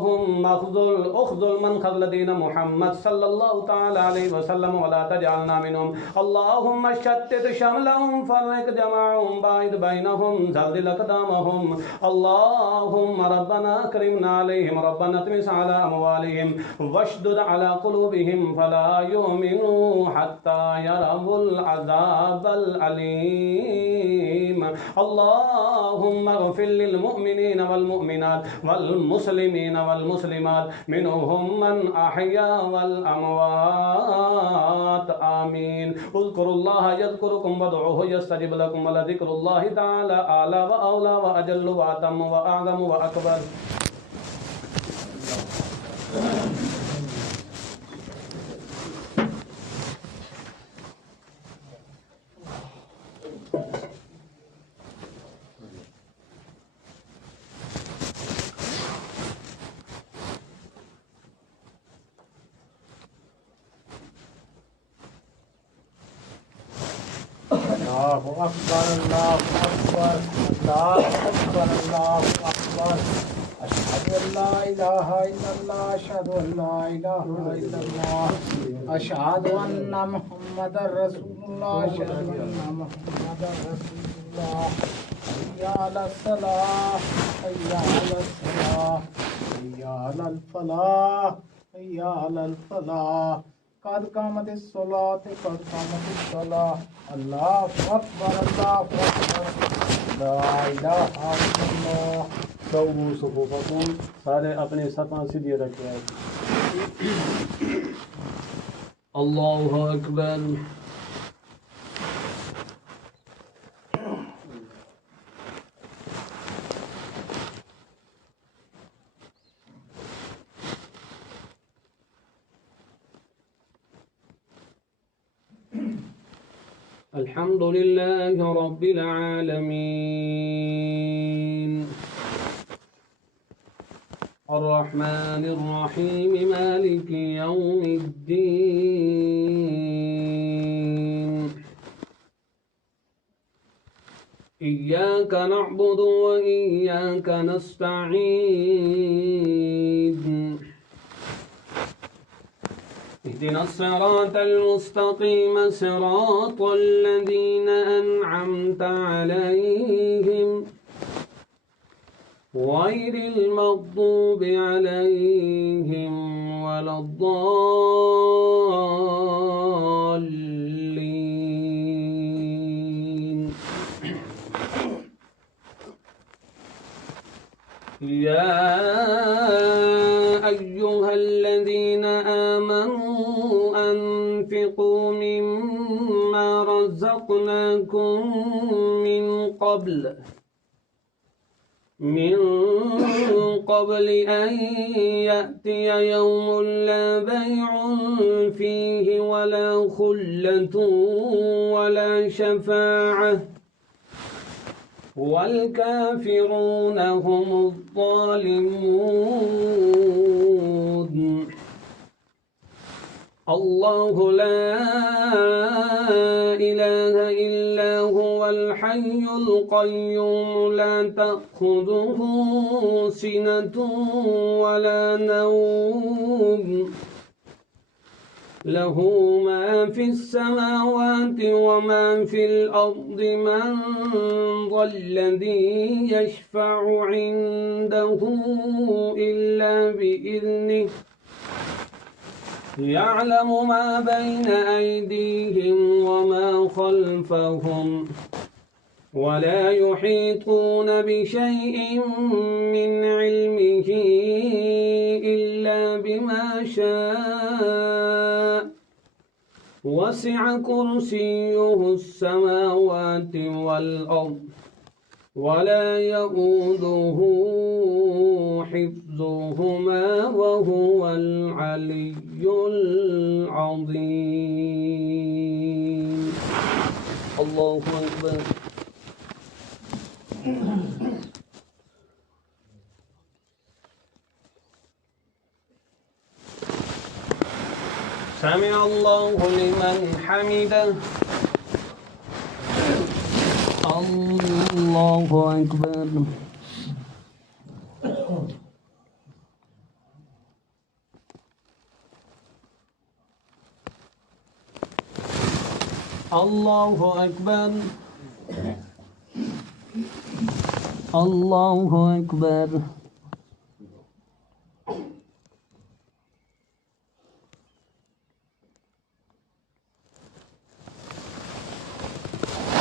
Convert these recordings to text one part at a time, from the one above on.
اللهم اخذل من خذل دين محمد صلى الله تعالى عليه وسلم ولا تجعلنا منهم. اللهم شتت شملهم فرق جمعهم باعد بينهم زلزل أقدامهم. اللهم ربنا أكرمنا عليهم ربنا اطمس على أموالهم واشدد على قلوبهم فلا يؤمنوا حتى يروا العذاب الأليم. اللهم اغفر للمؤمنين والمؤمنات والمسلمين والمسلمات منهم من أحيا والأموات آمين. اذكروا الله يذكركم وادعوه يستجب لكم ولذكر الله تعالى أعلى وأولى وأجل وأتم وأعظم وأكبر. الله أكبر الله أكبر الله أكبر الله أكبر. أشهد أن لا إله إلا الله أشهد أن لا إله إلا الله أشهد أن محمدا رسول الله أشهد أن محمدا رسول الله. حي على الصلاة حي على الصلاة حي على الفلاح حي على الفلاح. قد قامت الصلاة قد قامت الصلاة. الله أكبر الله أكبر لا إله إلا الله. سووا صفوفكم सारे अपने सफ़ा सीधी रखें. अल्लाहु अकबर. الحمد لله رب العالمين الرحمن الرحيم مالك يوم الدين. إياك نعبد وإياك نستعين. اهدنا الصراط المستقيم صراط الذين أنعمت عليهم غير المغضوب عليهم ولا الضالين. يا أيها الذين آمنوا أنفقوا مما رزقناكم من قبل أن يأتي يوم لا بيع فيه ولا خلة ولا شفاعة والكافرون هم الظالمون. الله لا إله إلا هو الحي القيوم لا تأخذه سنة ولا نوم له ما في السماوات وما في الأرض. من ذا الذي يشفع عنده إلا بإذنه يعلم ما بين أيديهم وما خلفهم ولا يحيطون بشيء من علمه إلا بما شاء. وسع كرسيه السماوات والأرض ولا يؤوده حفظهما وهو العلي العظيم. الله أكبر. سمع الله لمن حمده. الله أكبر. الله أكبر الله أكبر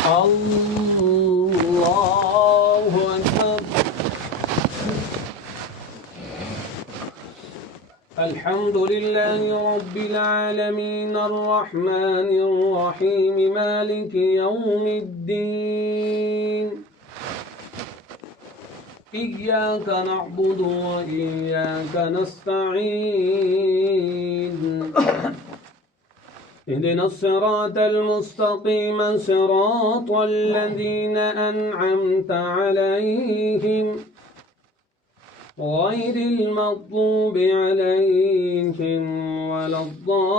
الله أكبر. الحمد لله رب العالمين الرحمن الرحيم مالك يوم الدين إياك نعبد وإياك نستعين اهدنا الصراط المستقيم صراط الذين أنعمت عليهم غير المغضوب عليهم ولا الضالين.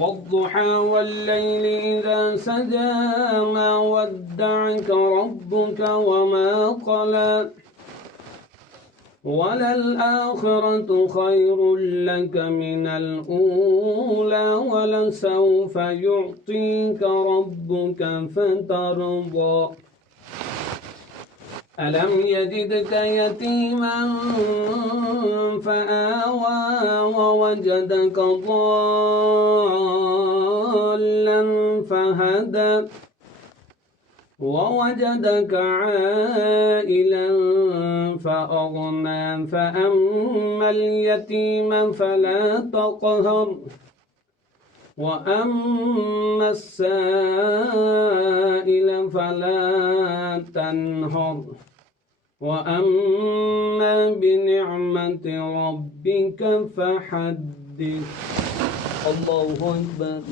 والضحى والليل إذا سجى ما ودعك ربك وما قلى وللآخرة خير لك من الأولى ولسوف يعطيك ربك فترضى. ألم يجدك يتيما فآوى ووجدك ضالا فهدى ووجدك عائلا فأغنى فأما اليتيم فلا تقهر وأما السائل فلا تنهر وأما بنعمة ربك فحدث. الله أكبر.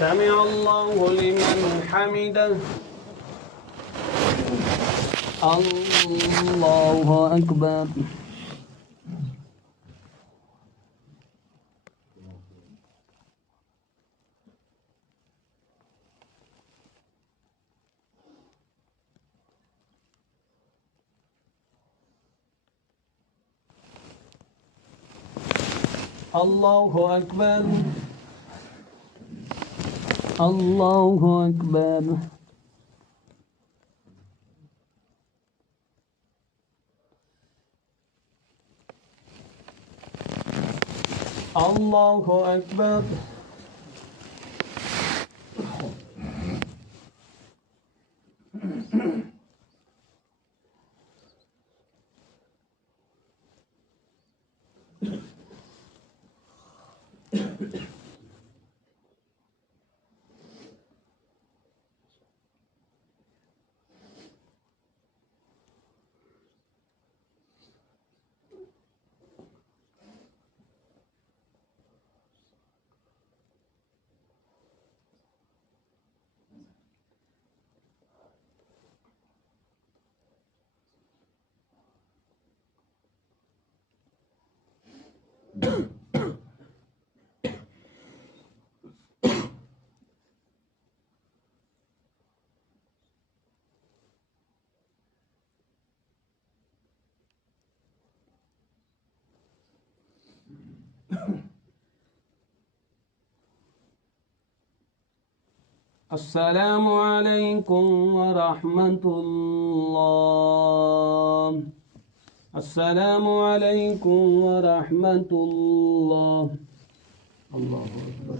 سمع الله لمن حمده. الله أكبر. الله أكبر. الله أكبر. الله أكبر. السلام عليكم ورحمة الله. السلام عليكم ورحمة الله. الله أكبر.